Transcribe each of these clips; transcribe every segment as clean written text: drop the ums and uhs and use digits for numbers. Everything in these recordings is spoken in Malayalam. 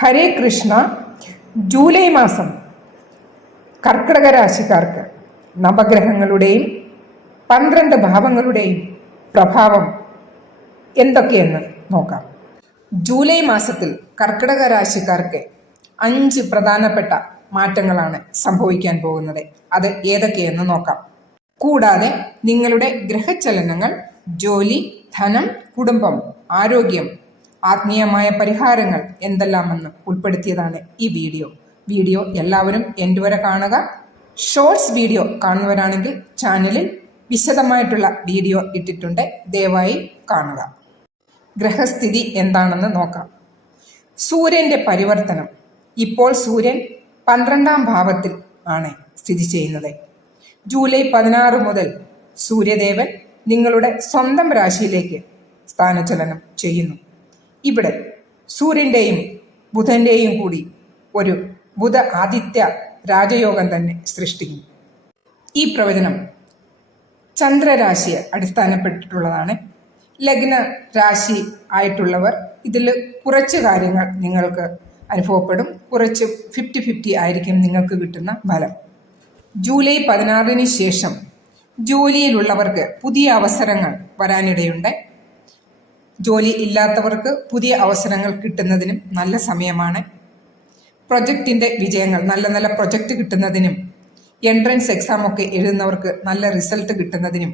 ഹരേ കൃഷ്ണ. ജൂലൈ മാസം കർക്കിടക രാശിക്കാർക്ക് നവഗ്രഹങ്ങളുടെയും 12 ഭാവങ്ങളുടെയും പ്രഭാവം എന്തൊക്കെയെന്ന് നോക്കാം. ജൂലൈ മാസത്തിൽ കർക്കിടക രാശിക്കാർക്ക് 5 പ്രധാനപ്പെട്ട മാറ്റങ്ങളാണ് സംഭവിക്കാൻ പോകുന്നത്. അത് ഏതൊക്കെയെന്ന് നോക്കാം. കൂടാതെ നിങ്ങളുടെ ഗ്രഹചലനങ്ങൾ, ജോലി, ധനം, കുടുംബം, ആരോഗ്യം, ആത്മീയമായ പരിഹാരങ്ങൾ എന്തെല്ലാമെന്ന് ഉൾപ്പെടുത്തിയതാണ് ഈ വീഡിയോ എല്ലാവരും എൻഡ് വരെ കാണുക. ഷോർട്സ് വീഡിയോ കാണുന്നവരാണെങ്കിൽ ചാനലിൽ വിശദമായിട്ടുള്ള വീഡിയോ ഇട്ടിട്ടുണ്ട്, ദയവായി കാണുക. ഗ്രഹസ്ഥിതി എന്താണെന്ന് നോക്കാം. സൂര്യന്റെ പരിവർത്തനം. ഇപ്പോൾ സൂര്യൻ 12ാം ഭാവത്തിൽ ആണ് സ്ഥിതി ചെയ്യുന്നത്. ജൂലൈ 16 മുതൽ സൂര്യദേവൻ നിങ്ങളുടെ സ്വന്തം രാശിയിലേക്ക് സ്ഥാനചലനം ചെയ്യുന്നു. ഇവിടെ സൂര്യന്റെയും ബുധന്റെയും കൂടി ഒരു ബുധ ആദിത്യ രാജയോഗം തന്നെ സൃഷ്ടിക്കും. ഈ പ്രവചനം ചന്ദ്രരാശിയെ അടിസ്ഥാനപ്പെട്ടിട്ടുള്ളതാണ്. ലഗ്ന രാശി ആയിട്ടുള്ളവർ ഇതിൽ കുറച്ച് കാര്യങ്ങൾ നിങ്ങൾക്ക് അനുഭവപ്പെടും. കുറച്ച് 50-50 ആയിരിക്കും നിങ്ങൾക്ക് കിട്ടുന്ന ഫലം. ജൂലൈ 16 ശേഷം ജോലിയിലുള്ളവർക്ക് പുതിയ അവസരങ്ങൾ വരാനിടയുണ്ട്. ജോലി ഇല്ലാത്തവർക്ക് പുതിയ അവസരങ്ങൾ കിട്ടുന്നതിനും നല്ല സമയമാണ്. പ്രൊജക്റ്റിന്റെ വിജയങ്ങൾ, നല്ല പ്രൊജക്റ്റ് കിട്ടുന്നതിനും, എൻട്രൻസ് എക്സാം ഒക്കെ എഴുതുന്നവർക്ക് നല്ല റിസൾട്ട് കിട്ടുന്നതിനും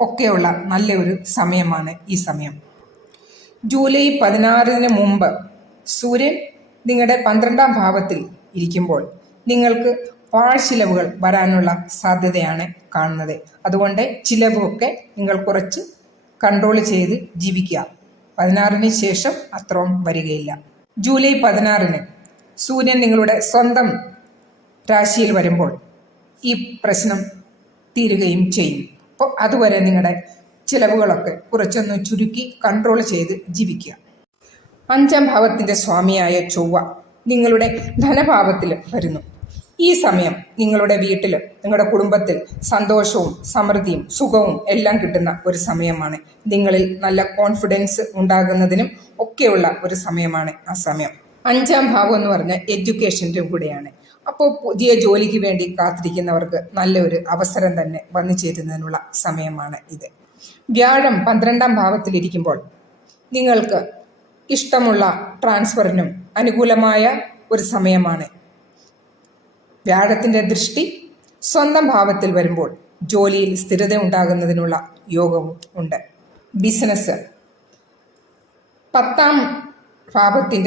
ഒക്കെയുള്ള നല്ലൊരു സമയമാണ് ഈ സമയം. ജൂലൈ 16 മുമ്പ് സൂര്യൻ നിങ്ങളുടെ 12ാം ഭാവത്തിൽ ഇരിക്കുമ്പോൾ നിങ്ങൾക്ക് പാഴ്ചിലവുകൾ വരാനുള്ള സാധ്യതയാണ് കാണുന്നത്. അതുകൊണ്ട് ചിലവൊക്കെ നിങ്ങൾ കുറച്ച് കൺട്രോൾ ചെയ്ത് ജീവിക്കുക. 16 ശേഷം അത്രയും വരികയില്ല. ജൂലൈ 16 സൂര്യൻ നിങ്ങളുടെ സ്വന്തം രാശിയിൽ വരുമ്പോൾ ഈ പ്രശ്നം തീരുകയും ചെയ്യും. അപ്പോൾ അതുവരെ നിങ്ങളുടെ ചിലവുകളൊക്കെ കുറച്ചൊന്ന് ചുരുക്കി കൺട്രോൾ ചെയ്ത് ജീവിക്കുക. 5ാം ഭാവത്തിന്റെ സ്വാമിയായ ചൊവ്വ നിങ്ങളുടെ ധനഭാവത്തിൽ വരുന്നു. ഈ സമയം നിങ്ങളുടെ വീട്ടിൽ, നിങ്ങളുടെ കുടുംബത്തിൽ സന്തോഷവും സമൃദ്ധിയും സുഖവും എല്ലാം കിട്ടുന്ന ഒരു സമയമാണ്. നിങ്ങളിൽ നല്ല കോൺഫിഡൻസ് ഉണ്ടാകുന്നതിനും ഒക്കെയുള്ള ഒരു സമയമാണ് ആ സമയം. 5ാം ഭാവം എന്ന് പറഞ്ഞാൽ എഡ്യൂക്കേഷൻ്റെ കൂടെയാണ്. അപ്പോൾ പുതിയ ജോലിക്ക് വേണ്ടി കാത്തിരിക്കുന്നവർക്ക് നല്ലൊരു അവസരം തന്നെ വന്നു ചേരുന്നതിനുള്ള സമയമാണ് ഇത്. വ്യാഴം 12ാം ഭാവത്തിലിരിക്കുമ്പോൾ നിങ്ങൾക്ക് ഇഷ്ടമുള്ള ട്രാൻസ്ഫറിനും അനുകൂലമായ ഒരു സമയമാണ്. വ്യാഴത്തിന്റെ ദൃഷ്ടി സ്വന്തം ഭാവത്തിൽ വരുമ്പോൾ ജോലിയിൽ സ്ഥിരത ഉണ്ടാകുന്നതിനുള്ള യോഗവും ഉണ്ട്. ബിസിനസ് 10ാം ഭാവത്തിന്റെ